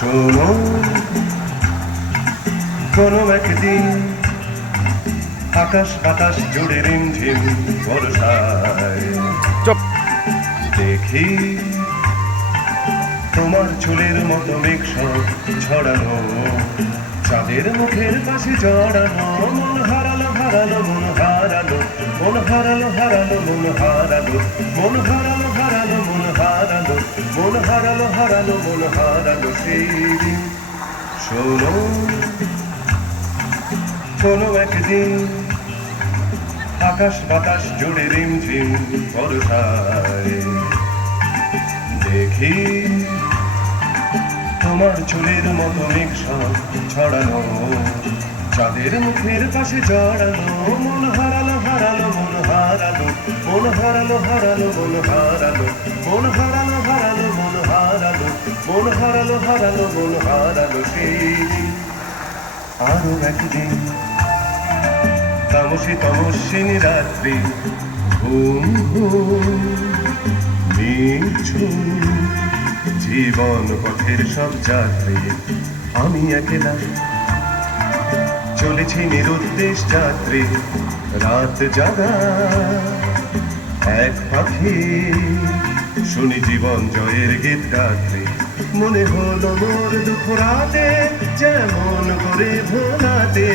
শোনো, কোনো একদিন আকাশ বাতাস জুড়ে রিমঝিম বর্ষায় দেখি তোমার চুলের মতো মেঘ সব ছড়ানো, চাঁদের মুখের পাশে জড়ানো। মন হারালো হারালো মন হারালো, মন হারালো হারালো মন হারালো, মন হারালো হারালো মন হারালো, মন হারালো হারালো মন হারালো সেই দিন। শোনো, কোনো একদিন আকাশ বাতাস জুড়ে রিমঝিম বর্ষায় দেখি তোমার চুলের মতো মেঘ সব ছড়ানো, চাঁদের মুখের পাশে জড়ানো। মন হারালো হারালো মন হারালো, মন হারালো হারালো মন হারালো, মন হারালো হারালো মন হারালো, মন হারালো হারালো মন হারালো সেই দিন। আরো একদিন তামসী তমস্বিনী রাত্রি, ঘুম ঘুম নিঝুম জীবন পথের সব যাত্রী। আমি একলা চলেছি নিরুদ্দেশ যাত্রী, রাত জাগা এক পাখি, শুনি জীবন জয়ের গীত গাত্রী। মনে হলো মোর দুঃখ রাতে যেমন করে ভোলাতে।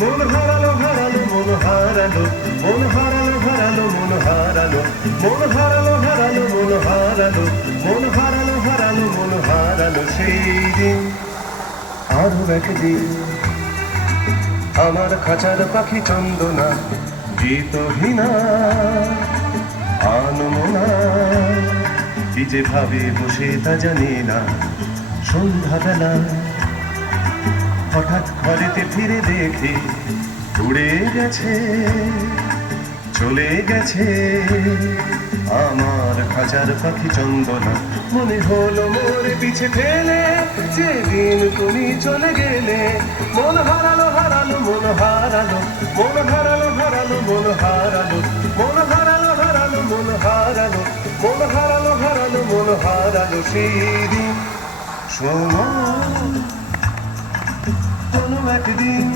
মন হারালো হারালো মন হারালো, মন হারালো হারালো মন হারালো, মন হারালো হারালো মন হারালো, মন হারালো হারালো মন হারালো সেই দিন। আরো একদিন আমার খাঁচার পাখি চন্দনা গীতহীনা আনমনা, কি যে ভাবে বসে তা জানি না। সন্ধ্যাবেলা হঠাৎ ঘরেতে ফিরে দেখি উড়ে গেছে চলে গেছে আমার খাঁচার পাখি চন্দনা। মনে হলো মোর পিছে ফেলে যেদিন তুমি চলে গেলে। মন হারালো হারালো মন হারালো, মন হারালো হারালো মন হারালো, মন হারালো হারালো মন হারালো, মন হারালো হারালো মন হারালো সেই দিন। শোনো, কোনো একদিন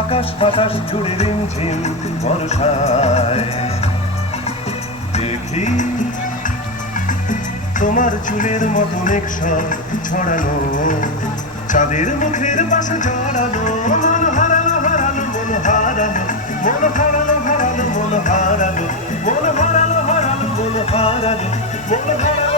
আকাশ বাতাস জুড়ে রিমঝিম বর্ষায় দেখি তোমার চুলের মতো মেঘ সব ছড়ানো, চাঁদের মুখের পাশে জড়ানো। মন হারালো হারালো মন হারালো, মন হারালো হারালো মন হারালো, মন হারালো হারালো মন হারালো, মন হারালো